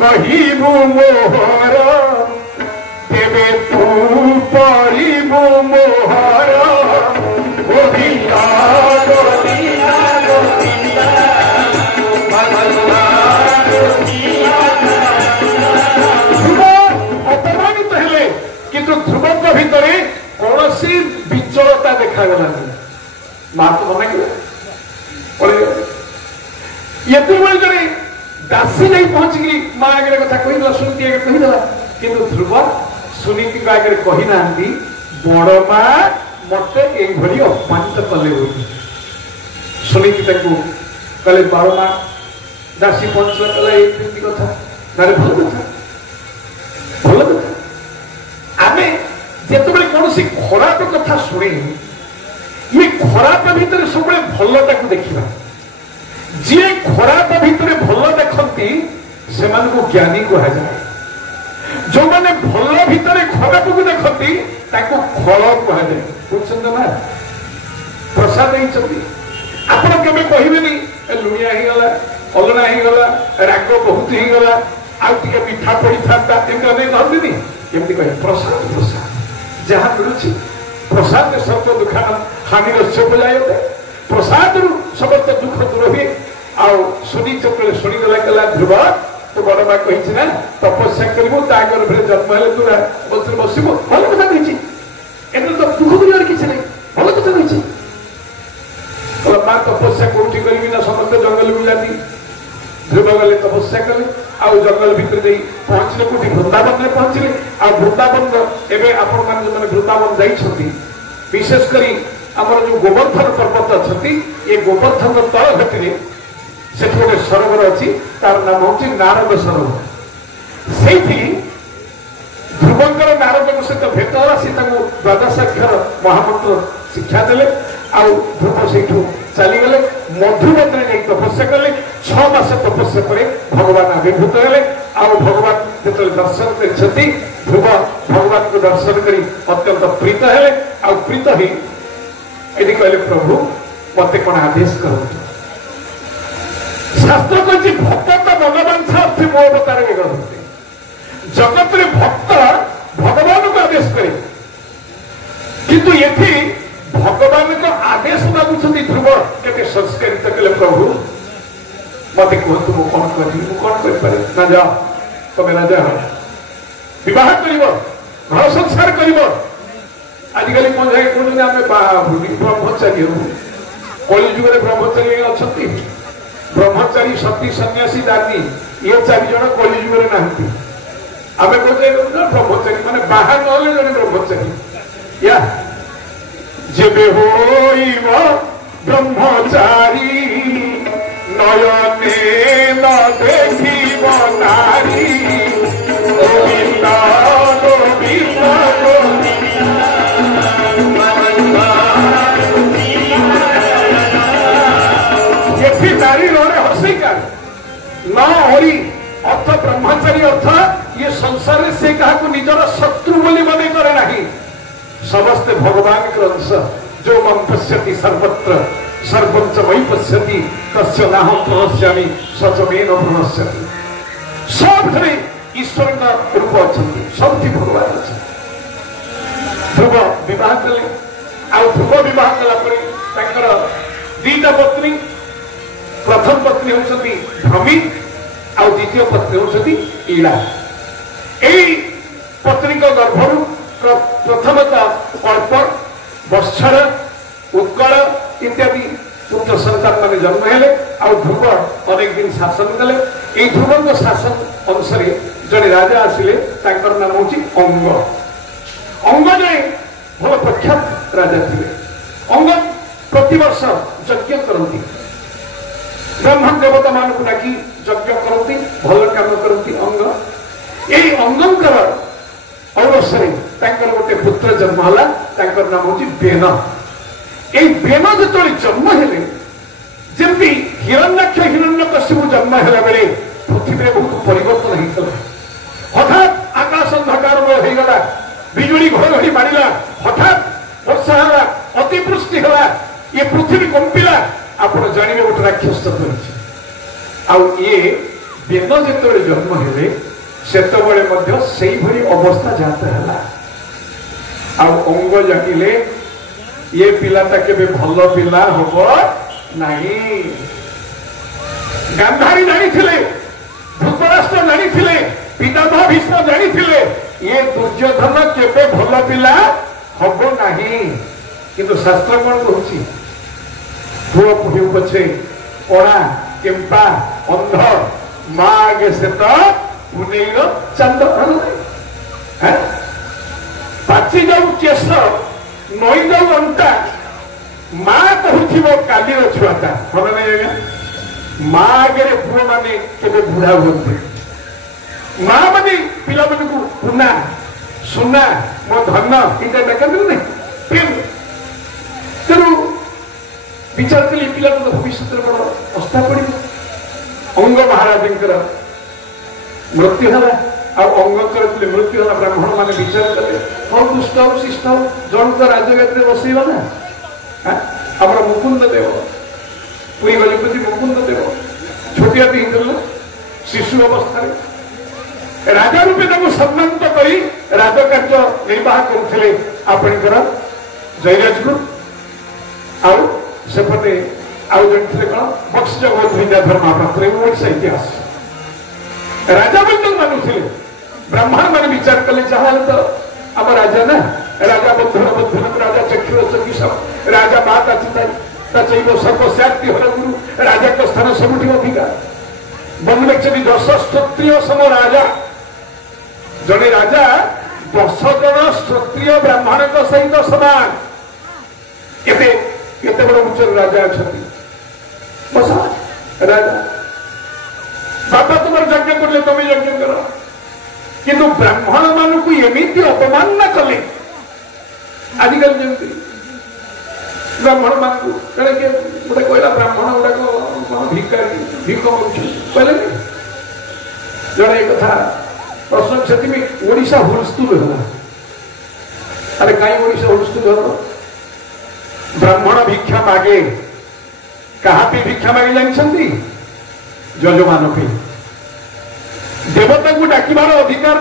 कहिबु मोहर तेबे तू पढ़िबु मोहर अपमानित हेले किंतु ध्रुव भितर कौन सी विचलता देखा माँ तो बना ये जड़े दासी नहीं पहुंची माँ आगे कथा कहीदेला सुनीति आगे कहीदेला किंतु ध्रुव सुनीति आगे कही ना बड़ माँ मत ये अपमानित कले सुनीति कहले बड़ माँ दासी पहुंचला कहला कथा ना भल कथा आम जिते कौन सी खराब कथा शुणे ये खराब भितर सब भलटा को देखा जी खराब भितर भल देखती से ज्ञानी कहुए जो मैंने भल भितर खराब को देखती फल कहुए बुझे ना प्रसाद आप कहे लुणिया होगला अलना होगला राग बहुत होगला आउ टे मीठा पड़ी था कहती कहे प्रसाद प्रसाद जहाँ मिलूँ प्रसाद सर्व दुखान हानि जाए प्रसाद समस्त दुख दूर हुए आउ सुनी चक्र शुणीगला कहला ध्रुव तो बड़ माँ कही ना तपस्या करू गर्भ जन्म है तू बसब भल कथा कही तो दुख दुनिया किसी नहीं भल कथा कही माँ तपस्या कौटी करी ना समस्त जंगल को जाती ध्रुव गले तपस्या कले आउ जंगल भितर पहुंचले कौटी वृंदावन में पहुंचले आ वृंदावन एवं आपण मैंने वृंदावन जाइछंती विशेषकर आमर जो गोवर्धन पर्वत अच्छा ये गोवर्धन तल घाटी से गोटे सरोवर अच्छी तार नाम हूँ नारद सरोवर से ध्रुवंकर नारद सहित भेट है सी द्वादशाक्षर महामंत्र शिक्षा देले आउ ध्रुव से चलीगले मधुबन में तपस्या कले 6 मास तपस्या पर भगवान आविर्भूत हेले आउ भगवान जो दर्शन कर ध्रुव भगवान को दर्शन कर अत्यंत प्रीत हेले आउ प्रीत ही यदि कहले प्रभु मत कौन आदेश कर शास्त्र कहते भक्त तो भगवान अर्थी मो अवतार करते जगत रे भक्त भगवान को आदेश करे किंतु ये भगवान को आदेश मागुंट ध्रुव के संस्कारित कले प्रभु मत कहतु मु कौन कर ना जा तुम्हें ना जा विवाह कर घर संसार कर आजिकल कौन जाए कहते आम ब्रह्मचारी कलिजुग ब्रह्मचारी अच्छा ब्रह्मचारी सती सन्यासी दानी ये 4 जन कलिजुग ना आम कहते ब्रह्मचारी माने बाहा नहले जन ब्रह्मचारी या जेबे होइब ब्रह्मचारी नयने न देखिब नारी गोविंद गोविंद नारी रे हसिकार न हरि अर्थ ब्रह्मचारी अर्थ ये संसार से क्या निजर शत्रु बोली मन करे नहीं समस्ते भगवान के अंश जो मम पश्यति सर्वत्र सर्वंच वै पश्यति तस्य नाहं प्रणश्यामि स च मे न प्रणश्यति सब ईश्वर का रूप अच्छा सब भगवान अच्छा ध्रुव विवाह कले आ ध्रुव विवाह कला दीटा पत्नी प्रथम पत्नी होती भ्रमी आ द्वितीय पत्नी होती ईला यही पत्नी गर्भर प्रथमतः कल्प वर्षर उत्कल इत्यादि पुत्र संतान मान जन्म हेले आ ध्रुव अनेक दिन शासन कले ये ध्रुव शासन अनुसार जड़े राजा आसिले नाम हूँ अंग अंग जड़े भल प्रख्यात राजा थे अंग प्रतिवर्ष यज्ञ करती ब्रह्मण देवता मान को डाकी यज्ञ करती भल काम करती अंग यही अंगंकर अवसर गोटे पुत्र जन्म है नाम हूँ बेन ये बेन जो जन्म हेले जमी हिरण्याक्ष हिरण्यकश्यप जन्म है बेले पृथ्वी बहुत परिवर्तन होता हठात आकाश अंधकारमय हो गला बिजुली घड़घड़ी मारिला हठात वर्षा है अतिवृष्टि है ये पृथ्वी कंपिला आप जानवे गोटे राक्षस ये बेन जो जन्म हेले से अवस्था जाता है अंग जाकिले ये पिलाटा केबे भल पिला हम नहीं गांधारी जानी धृतराष्ट्र जानी पितामह भीष्म जानी ये दुर्योधन केबे भल पिला हम नहीं किंतु शास्त्र कौन कहूँ पुओ पुह पछे पड़ा केम्पा अंध माँ आगे से तो पुनेर चांद पाची जाऊ केश नई जाऊ अंटा माँ कहू काली छुआटा मन नहीं आज्ञा माँ आगे पुओ मैंने केबे बुढ़ा हुए माँ मैंने पिला मान को पुना सुना मो धन ये डाकती ना तेणु विचार कले पिला भविष्य बड़ अवस्था पड़ो अंग महाराज मृत्यु है अंग मृत्यु है ब्राह्मण मान विचार कले कौन दुष्ट हो शिष्ट हो जन तो राजगादी बसैब ना आम मुकुंद देव पुरी गजपति मुकुंद देव छोटिया हिंदू शिशु अवस्था राजा रूपे सम्मानित कर राजकार्य निर्वाह करते आपणकर जयराजगुरु आउपटे आउ जन कौन बक्स जगत विद्याधर महापात्र ओडिशा इतिहास राजा बंधन मानुले ब्राह्मण मान विचार कले जहाँ तो आम राजा ना राजा बंधन बंधन राजा चक्षुर चक्षुष राजा माता चिता सर्वस्याक्ति हर गुरु राजा का स्थान सबुठ अधिका बंधुचरी 10 क्षत्रिय सम राजा जड़े राजा 10 जन क्षत्रिय ब्राह्मण सहित समान केते बड़ उच्च राजा अच्छा बसा राजा बापा तुम यज्ञ कर तुम यज्ञ कर किंतु ब्राह्मण मान को एमती अपमान कले आजिकल जमी ब्राह्मण मान को गोटे कहला ब्राह्मण गुड़ाक भिकारी भिक कहले जड़े कथा प्रश्न से ओडिशा हुलस्थुल है अरे कहीं ओडिशा हुलस्थुल हो ब्राह्मण भिक्षा मागे कहा भिक्षा मागे जानते ଯଜମାନ ହୁଏ। ଦେବତାଙ୍କୁ ଡାକିବାର ଅଧିକାର